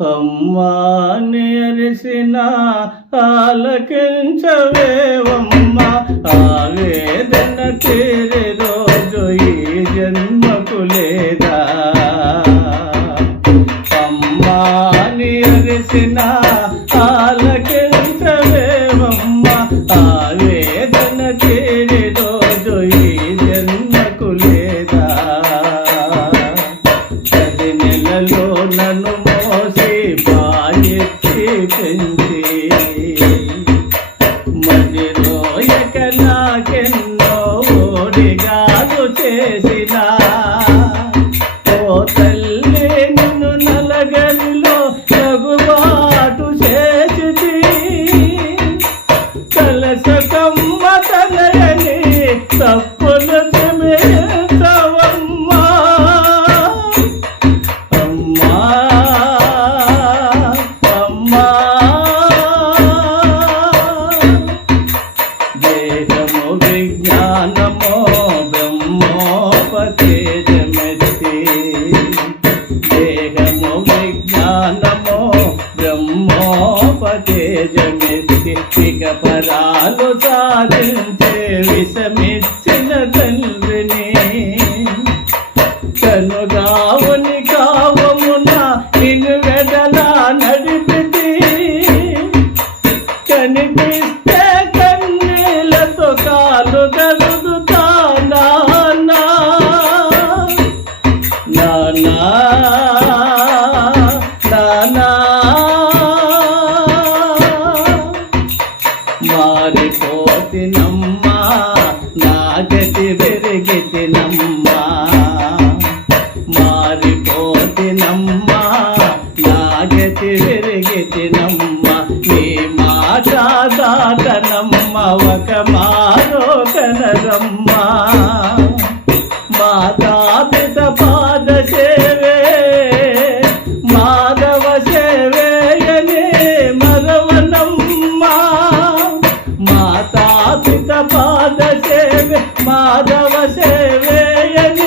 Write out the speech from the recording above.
అమ్మా నేరిసిన ఆలకించవేవమ్మ, ఆవేదన తీరే రోజు ఈ జన్మకు లేదా. అమ్మా నేరిసిన ఆలకించవేవమ్మ, ఆవేదన తీరే రోజు ఈ జన్మకు లేదా. 10 నెలలో నన్ను మోసి పాయెత్తి పెంచి, మరి రోయక నాకెన్నో ఓడిగాలు చేసిన. ఓ తల్లి నిన్ను నలగలిలో తగుబాటు చేసి, కలసకమ్మ తనయని తప్పులు క్షమించవమ్మా. అమ్మా అమ్మా దేహము విజ్ఞానమో బ్రహ్మోపదేశమెత్తి, దేహము విజ్ఞానమో బ్రహ్మోపదేశమెత్తి, ఇక పరాలు సాధించే విషమిచ్చిన తండ్రిని. కనుగావుని కావమున నిన్ను వెడలా నడిపితి, కనిపిస్తే కన్నీళ్ళతో కాలు గదుగుతా నానా. నానా నానా మారిపోతినమ్మా, నా గతి పెరిగితినమ్మా. మారిపోతినమ్మా, నా గతి పెరిగితినమ్మా. నీ మాట దాటనమ్మ, ఒక మారో కనరమ్మా. మాతాపిత పాద సేవే మాధవ సేవేయనే మరవనమ్మా. మాతాపిత పాద సేవే మాధవ సేవేయనే